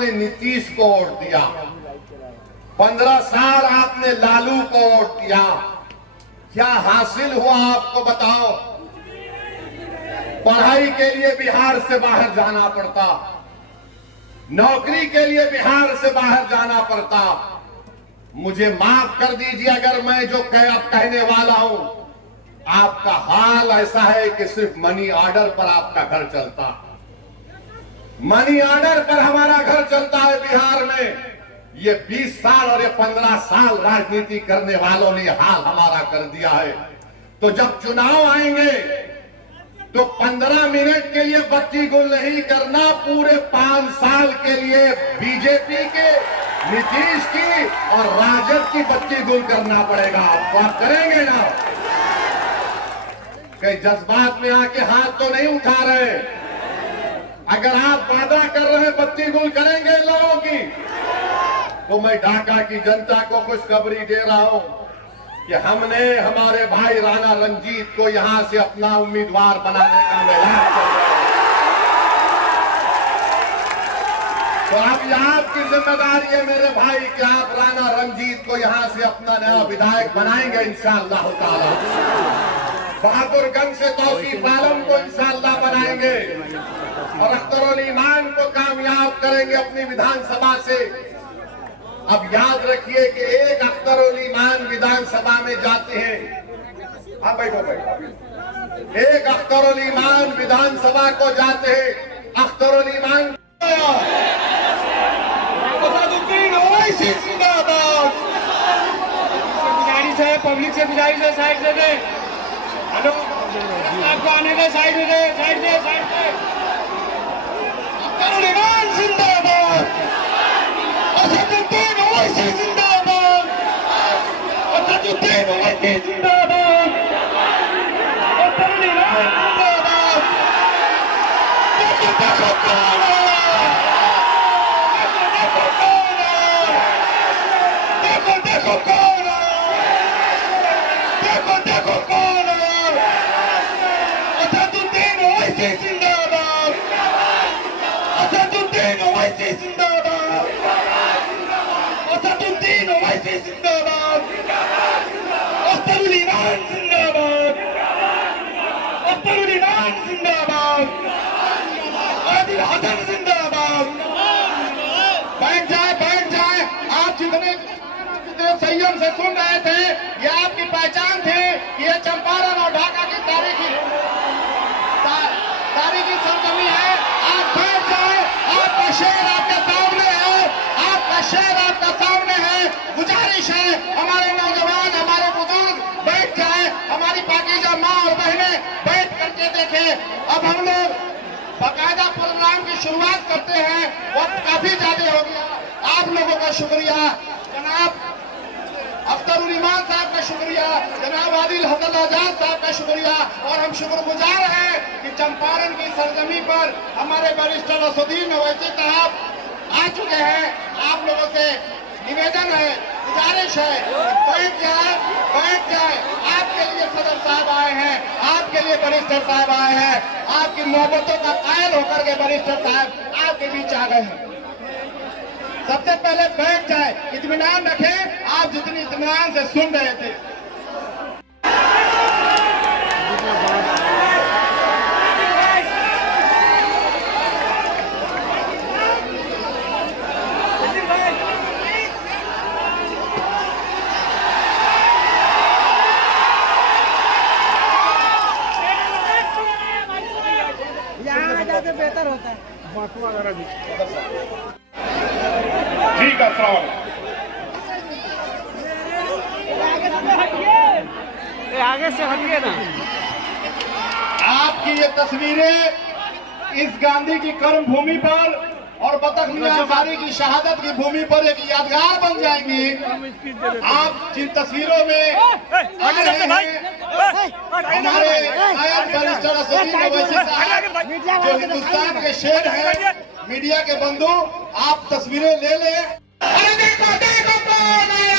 आपने नीतीश को वोट दिया, 15 साल आपने लालू को वोट दिया। क्या हासिल हुआ आपको बताओ? पढ़ाई के लिए बिहार से बाहर जाना पड़ता, नौकरी के लिए बिहार से बाहर जाना पड़ता। मुझे माफ कर दीजिए अगर मैं जो कहने वाला हूं, आपका हाल ऐसा है कि सिर्फ मनी ऑर्डर पर आपका घर चलता, मनी ऑर्डर पर हमारा घर चलता है बिहार में। ये 20 साल और ये 15 साल राजनीति करने वालों ने हाल हमारा कर दिया है। तो जब चुनाव आएंगे तो 15 मिनट के लिए बत्ती गुल नहीं करना, पूरे 5 साल के लिए बीजेपी के, नीतीश की और राजद की बत्ती गुल करना पड़ेगा आपको। आप करेंगे ना? कई जज्बात में आके हाथ तो नहीं उठा रहे। अगर आप वादा कर रहे हैं बत्ती गुल करेंगे लोगों की, तो मैं ढाका की जनता को खुशखबरी दे रहा हूं कि हमने हमारे भाई राणा रंजीत को यहां से अपना उम्मीदवार बनाने का ऐलान कर दिया। तो अब आपकी जिम्मेदारी है मेरे भाई कि आप राणा रंजीत को यहां से अपना नया विधायक बनाएंगे इंशाअल्लाह ताला। बहादुरगंज से तौसीफ आलम को इंशाअल्लाह बनाएंगे और अख्तरुल ईमान को कामयाब करेंगे अपनी विधानसभा से। अब याद रखिए कि एक अख्तरुल ईमान विधानसभा में जाते हैं। हाँ बैठो बैठो। एक अख्तरुल ईमान विधानसभा को जाते हैं। अख्तरुल ईमान गुजारिश है, पब्लिक से गुजारिश है, साइड दे दे। हेलो, आपको आने का साइड दे दे, साइड दे, साइड दे। अख्तरुल ईमान जिंदाबाद, असदुद्दीन ओवैसी जिंदाबाद, असदुद्दीन ओवैसी जिंदाबाद, अख्तरुल ईमान जिंदाबाद। देखो देखो कौन है, देखो देखो कौन है, देखो देखो कौन है, असदुद्दीन ओवैसी जिंदाबाद, असदुद्दीन ओवैसी जिंदाबाद, असदुद्दीन ओवैसी जिंदाबाद, अख्तरुल ईमान जिंदाबाद, अख्तरुल ईमान जिंदाबाद, आदिल हसन जिंदाबाद। बैठ जाए, बैठ जाए। आप जितने संयम से सुन रहे थे, ये आपकी पहचान थी। ये चंपारण और ढाका की तारीखी सरजमी है। आप बैठ जाए, आपका शेर आपके सामने है, आपका शेर आपका सामने है। गुजारिश है हमारे नौजवान, हमारे बुजुर्ग बैठ जाए, हमारी पाकीज़ा माँ और बहनें बैठ करके देखें। अब हम लोग बाकायदा प्रोग्राम की शुरुआत करते हैं। वक्त काफी ज्यादा हो गया। आप लोगों का शुक्रिया, जनाब अख्तरुल ईमान साहब का शुक्रिया, जनाब आदिल हसन आजाद साहब का शुक्रिया। और हम शुक्रगुजार हैं कि चंपारण की सरजमी पर हमारे वरिष्ठ असदुद्दीन ओवैसी साहब आ चुके हैं। आप लोगों से निवेदन है, गुजारिश है, बैठ जाए, बैठ जाए। आपके लिए सदर साहब आए हैं, आपके लिए वरिष्ठ साहब आए हैं, आपकी मोहब्बतों का कायल होकर के वरिष्ठ साहब आपके बीच आ गए हैं। सबसे पहले बैठ जाए, इत्मीनान रखें। आप जितनी इत्मीनान से सुन रहे थे, यहाँ ज्यादा बेहतर होता है। ठीक है, आगे से हटिए ना। आपकी ये तस्वीरें इस गांधी की कर्म भूमि पर और बतख मियां अंसारी की शहादत की भूमि पर एक यादगार बन जाएंगी। आप जिन तस्वीरों में आ रहे हैं, हमारे नायब बैरिस्टर असदुद्दीन ओवैसी साहब जो हिंदुस्तान के शेर हैं, मीडिया के बंधु, आप तस्वीरें ले लें। अरे देखो देखो कौन है,